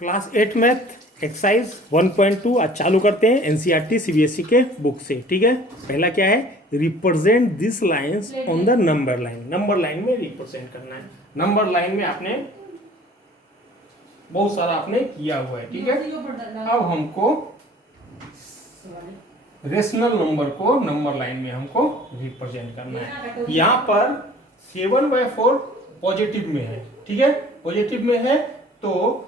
Class 8 math exercise 1.2 आज चालू करते हैं एनसीईआरटी सीबीएसई के बुक से। ठीक है, पहला क्या है, represent this lines on the number line. Number line में रिप्रेजेंट करना है। नंबर लाइन में आपने बहुत सारा आपने किया हुआ है। ठीक है, अब हमको रेशनल नंबर को नंबर लाइन में हमको रिप्रेजेंट करना है। यहाँ पर 7/4 पॉजिटिव में है। ठीक है, पॉजिटिव में है तो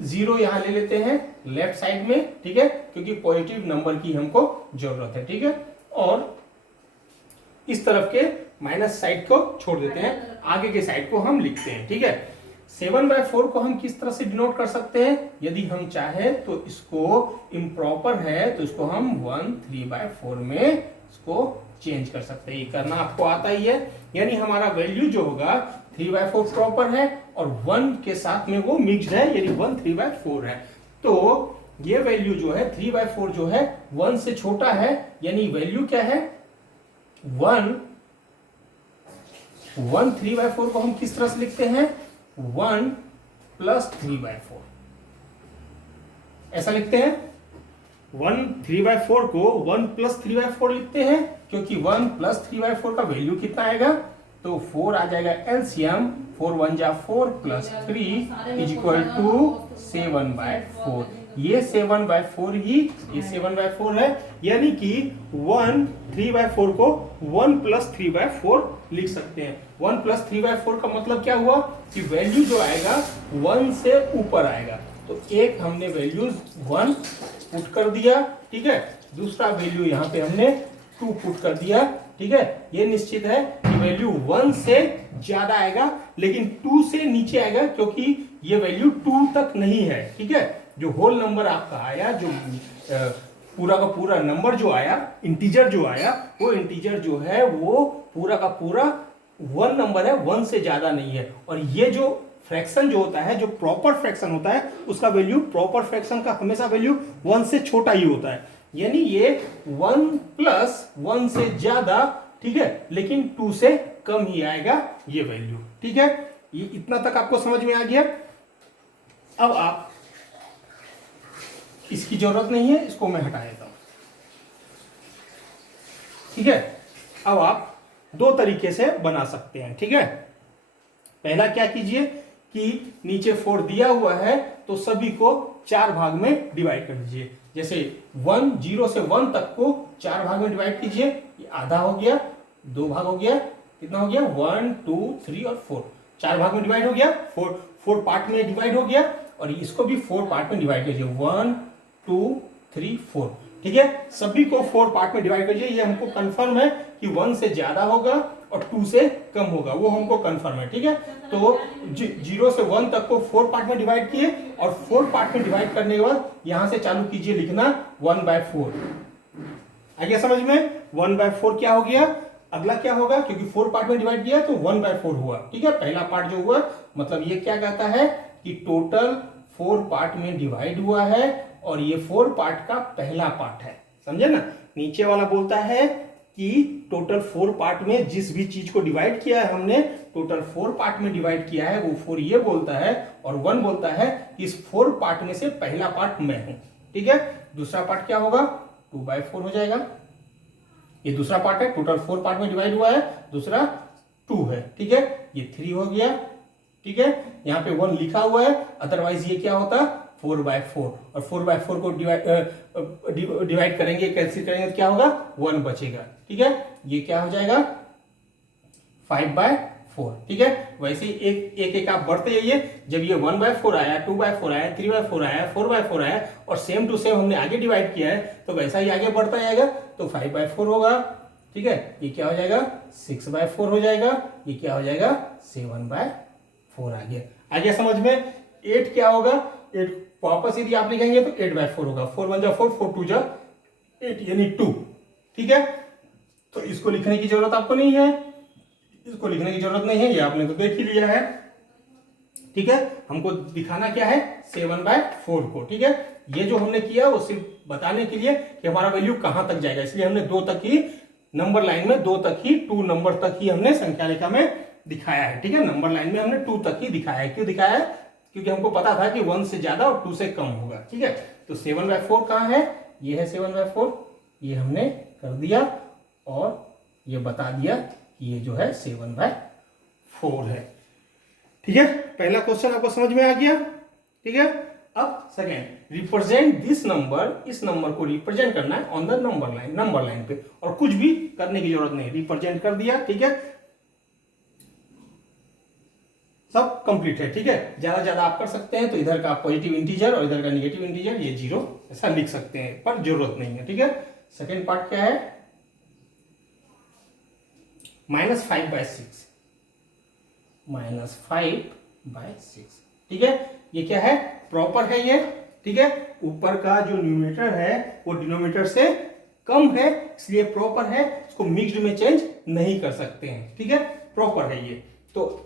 0 यहां ले लेते हैं लेफ्ट साइड में। ठीक है, क्योंकि पॉजिटिव नंबर की हमको जरूरत है। ठीक है, और इस तरफ के माइनस साइड को छोड़ देते हैं, आगे के साइड को हम लिखते हैं। ठीक है, 7/4 को हम किस तरह से डिनोट कर सकते हैं, यदि हम चाहे तो इसको इम्प्रॉपर है तो इसको हम 1/3/4 में इसको चेंज कर सकते हैं। ये करना आपको आता ही है, यानी हमारा वैल्यू जो होगा 3/4 प्रॉपर है और 1 के साथ में वो मिक्स्ड है, यानी 1/3/4 है। तो ये वैल्यू जो है 3/4 जो है 1 से छोटा है, यानी वैल्यू क्या है 1 3/4 को हम किस तरह से लिखते हैं 1 + 3/4 ऐसा लिखते हैं। 1 3/4 को 1 + 3/4 लिखते हैं, क्योंकि 1 + 3/4 का वैल्यू कितना आएगा तो 4 आ जाएगा एलसीएम। 4 1 जा 4 + 3 = 7/4। ये 7/4 ही ये 7/4 है, यानी कि 1 3/4 को 1 + 3/4 लिख सकते हैं। 1 + 3/4 का मतलब क्या हुआ कि वैल्यू जो आएगा 1 से ऊपर आएगा। तो एक हमने वैल्यूज 1 पुट कर दिया। ठीक है, दूसरा वैल्यू यहाँ पे हमने 2 पुट कर दिया। ठीक है, ये निश्चित है कि वैल्यू 1 से ज्यादा आएगा, लेकिन 2 से नीचे आएगा, क्योंकि ये वैल्यू 2 तक नहीं है। ठीक है, जो होल नंबर आपका आया, जो पूरा का पूरा नंबर जो आया, इंटीजर जो आया, वो इंटीजर जो है वो पूरा का पूरा 1 नंबर है, 1 से ज्यादा नहीं है। और ये जो फ्रैक्शन जो होता है, जो प्रॉपर फ्रैक्शन होता है, उसका वैल्यू प्रॉपर फ्रैक्शन का हमेशा वैल्यू 1 से छोटा ही होता है, यानी ये 1 + 1 से ज्यादा। ठीक है, लेकिन 2 से कम ही आएगा ये वैल्यू। ठीक है, ये इतना तक आपको समझ में आ गया। अब आप इसकी जरूरत नहीं है, इसको मैं हटा देता हूं। ठीक है, अब आप 2 तरीके से बना सकते हैं। ठीक है, पहला क्या कीजिए कि नीचे 4 दिया हुआ है तो सभी को 4 भाग में डिवाइड कर दीजिए। जैसे 0 से 1 तक को 4 भाग में डिवाइड कीजिए। ये आधा हो गया, 2 भाग हो गया, कितना हो गया 1 2 3 और 4, 4 भाग में डिवाइड हो गया। 4 पार्ट में डिवाइड हो गया, और इसको भी 4 पार्ट में डिवाइड कीजिए 1 2 3 4। ठीक है, सभी को 4 पार्ट में डिवाइड कीजिए। ये हमको कंफर्म है कि 1 से ज्यादा होगा और 2 से कम होगा, वो हमको कंफर्म है। ठीक है, तो 0 से 1 तक को 4 पार्ट में डिवाइड किए, और 4 पार्ट में डिवाइड करने के बाद यहां से चालू कीजिए लिखना 1/4। आ गया समझ में, 1/4 क्या हो गया। अगला क्या होगा, क्योंकि 4 पार्ट में डिवाइड किया तो 1/4 हुआ। ठीक है, पहला पार्ट जो हुआ, मतलब ये क्या कहता है कि टोटल 4 पार्ट में डिवाइड हुआ है, और ये 4 पार्ट का पहला पार्ट है। समझे ना, नीचे वाला बोलता है कि टोटल 4 पार्ट में जिस भी चीज को डिवाइड किया है हमने, टोटल 4 पार्ट में डिवाइड किया है, वो 4 ये बोलता है, और 1 बोलता है कि इस 4 पार्ट में से पहला पार्ट मैं हूं। ठीक है, दूसरा पार्ट क्या होगा 2/4 हो जाएगा। ये दूसरा पार्ट है, टोटल 4 पार्ट में डिवाइड हुआ है, दूसरा 2 है। ठीक है, ये 3 हो गया। ठीक है, यहाँ पे 1 लिखा हुआ है, अदरवाइज ये क्या होता 4/4, और 4/4 को डिवाइड करेंगे, कैंसिल करेंगे तो क्या होगा 1 बचेगा। ठीक है, ये क्या हो जाएगा 5/4। ठीक है, वैसे ही एक आप बढ़ते जाइए। जब ये 1/4 आया, 2/4 आया, 3/4 आया, 4/4 आया, और सेम टू सेम हमने आगे डिवाइड किया है, तो वैसा ही आगे बढ़ता जाएगा, तो 5/4 होगा। ठीक है, ये क्या हो जाएगा 6/4 हो जाएगा, ये क्या हो जाएगा 7/4 आ गया समझ में। 8 क्या होगा, 8 वापस यदि आप लिखेंगे तो 8/4 होगा। 4 1 जा 4, 4 2 जा 8, यानी 2। ठीक है, तो इसको लिखने की जरूरत आपको नहीं है, इसको लिखने की जरूरत नहीं है, ये आपने तो देख ही लिया है। ठीक है, हमको दिखाना क्या है 7/4 को। ठीक है, ये जो हमने किया वो सिर्फ बताने के लिए कि हमारा वैल्यू कहां तक जाएगा, इसलिए हमने 2 तक ही नंबर लाइन में 2 तक ही 2 नंबर तक ही हमने संख्या रेखा में दिखाया है। ठीक है, नंबर लाइन में हमने 2 तक ही दिखाया है। क्यों दिखाया है, क्योंकि हमको पता था कि 1 से ज्यादा और 2 से कम होगा। ठीक है, तो 7/4 कहाँ है, ये है 7/4, ये हमने कर दिया और ये बता दिया कि ये जो है 7/4 है। ठीक है, पहला क्वेश्चन आपको समझ में आ गया। ठीक है, अब सेकेंड, रिप्रेजेंट दिस नंबर, इस नंबर को रिप्रेजेंट करना है ऑन द नंबर लाइन पे, और कुछ भी करने की जरूरत नहीं, रिप्रेजेंट कर दिया। ठीक है, सब कंप्लीट है। ठीक है, ज्यादा आप कर सकते हैं, तो इधर का पॉजिटिव इंटीजर और इधर का निगेटिव इंटीजर, ये 0 ऐसा लिख सकते हैं, पर जरूरत नहीं है। ठीक है, सेकेंड पार्ट क्या है, -5/6, -5/6। ठीक है, ये क्या है, प्रॉपर है ये। ठीक है, ऊपर का जो न्यूमरेटर है वो डिनोमिनेटर से कम है, इसलिए प्रॉपर है, इसको मिक्स्ड में चेंज नहीं कर सकते हैं। ठीक है, प्रॉपर है ये। तो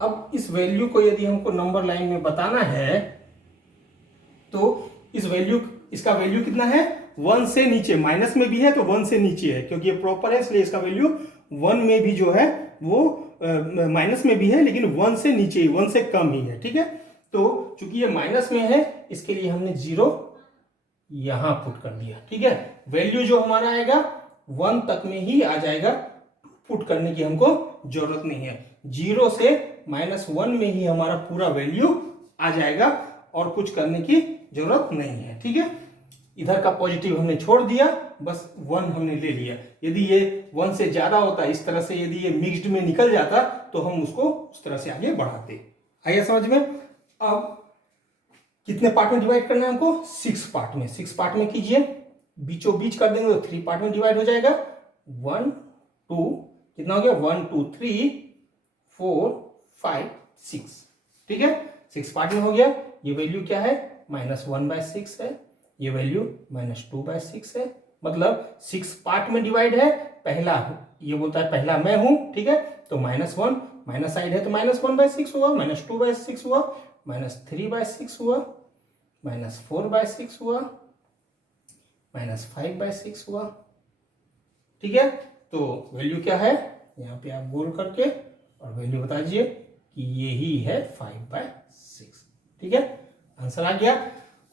अब इस वैल्यू को यदि हमको नंबर लाइन में बताना है तो इसका वैल्यू कितना है, 1 से नीचे, माइनस में भी है तो 1 से नीचे है, क्योंकि ये प्रॉपर है इसलिए इसका वैल्यू 1 में भी जो है वो माइनस में भी है, लेकिन 1 से नीचे, 1 से कम ही है। ठीक है, तो चूंकि ये माइनस में है इसके लिए हमने 0 यहां पुट कर दिया। ठीक है, वैल्यू जो हमारा आएगा 1 तक में ही आ जाएगा, पुट करने की हमको जरूरत नहीं है। 0 से -1 में ही हमारा पूरा वैल्यू आ जाएगा और कुछ करने की जरूरत नहीं है। ठीक है, इधर का पॉजिटिव हमने छोड़ दिया, बस 1 हमने ले लिया। यदि ये 1 से ज्यादा होता, इस तरह से यदि ये मिक्स्ड में निकल जाता तो हम उसको उस तरह से आगे बढ़ाते। आइए समझ में। अब कितने पार्ट में डिवाइड करना है हमको, 6 पार्ट में। 6 पार्ट में कीजिए, बीचों बीच कर देंगे तो 3 पार्ट में डिवाइड हो जाएगा। 1 2 कितना हो गया, 1 2 3 4 5 6। ठीक है, 6 पार्ट में हो गया। ये वैल्यू क्या है, -1/6 है, ये वैल्यू -2/6 है, मतलब 6 पार्ट में डिवाइड है। पहला ये बोलता है पहला मैं हूं। ठीक है, तो -1 माइनस साइड है तो -1/6 हुआ, -2/6 हुआ, -3/6 हुआ, -4/6 हुआ, -5/6 हुआ। ठीक है, तो वैल्यू क्या है, यहाँ पे आप गोल करके और वैल्यू बता दीजिए कि ये ही है 5/6। ठीक है, आंसर आ गया।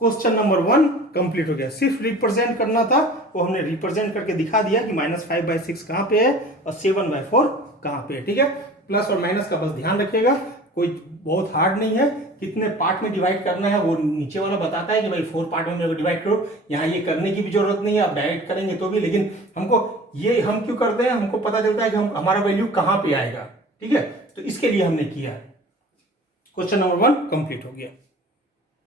क्वेश्चन नंबर 1 कंप्लीट हो गया। सिर्फ रिप्रेजेंट करना था, वो हमने रिप्रेजेंट करके दिखा दिया कि -5/6 कहां पे है और 7/4 कहां पे है। ठीक है, प्लस और माइनस का बस ध्यान रखिएगा, कोई बहुत हार्ड नहीं है। कितने पार्ट में डिवाइड करना है वो नीचे वाला बताता है कि भाई 4 पार्ट में मेरे को डिवाइड करो। यहाँ ये करने की भी जरूरत नहीं है, आप डायरेक्ट करेंगे तो भी, लेकिन हमको ये हम क्यों करते हैं, हमको पता चलता है कि हमारा वैल्यू कहां पे आएगा। ठीक है, तो इसके लिए हमने किया। क्वेश्चन नंबर 1 कंप्लीट हो गया।